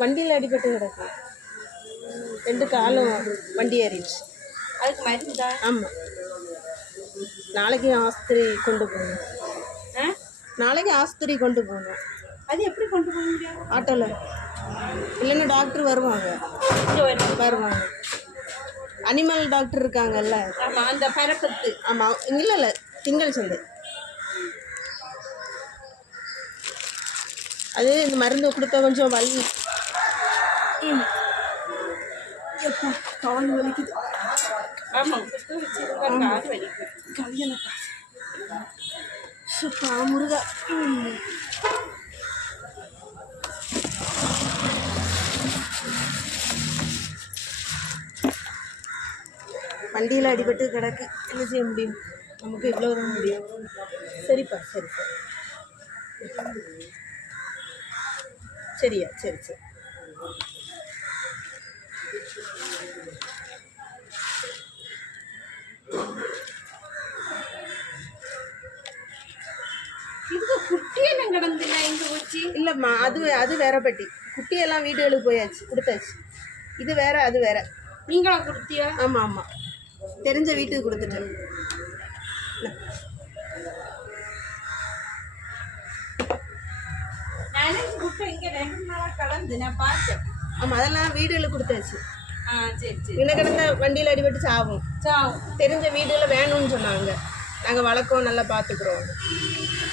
வண்டியில் அடிபட்டு கிடக்கு. 2 காலும் வண்டி ஏறிடுச்சு. அதுக்கு மருந்தா? ஆமாம். நாளைக்கு ஆஸ்பத்திரி கொண்டு போகணும். நாளைக்கு ஆஸ்பத்திரி கொண்டு போகணும். அது எப்படி கொண்டு போக முடியும்? ஆட்டோவில். இல்லைன்னா டாக்டர் வருவாங்க. அனிமல் டாக்டர் இருக்காங்கல்ல. ஆமாம், அந்த பரப்பத்து. ஆமாம், இல்லை திங்கள் சந்தை. அது இந்த மருந்து கொடுத்தா கொஞ்சம் வலி. எப்போ கால் வலிக்குது. ஆமாம், கால் வலிக்கும். கவியனக்கா சுப்பா முருகா. வண்டியில் அடிபட்டு கிடக்கு. என்ன செய்ய முடியும்? நமக்கு இவ்வளோ தான் முடியும். சரிப்பா, சரி சரியா, சரி. இதுக்கு குட்டியெல்லாம் கிடந்துல எங்க போச்சு? இல்லைம்மா, அது வேற பெட்டி. குட்டியெல்லாம் வீடுகளுக்கு போயாச்சு, கொடுத்தாச்சு. இது வேற, அது வேற. நீங்களா கொடுத்தியா? ஆமாம், தெரிஞ்ச வீட்டுக்கு கொடுத்துட்டேன். குட்டை இங்கே 2 நாளாக கடந்து நான் பார்த்தேன். ஆமாம், அதெல்லாம் வீடுகளுக்கு கொடுத்தாச்சு. சரி. இன்னும் கிடந்த வண்டியில் அடிபட்டு சாவும். தெரிஞ்ச வீடுகளில் வேணும்னு சொன்னாங்க. நாங்கள் வளர்க்கோம், நல்லா பார்த்துக்குறோம்.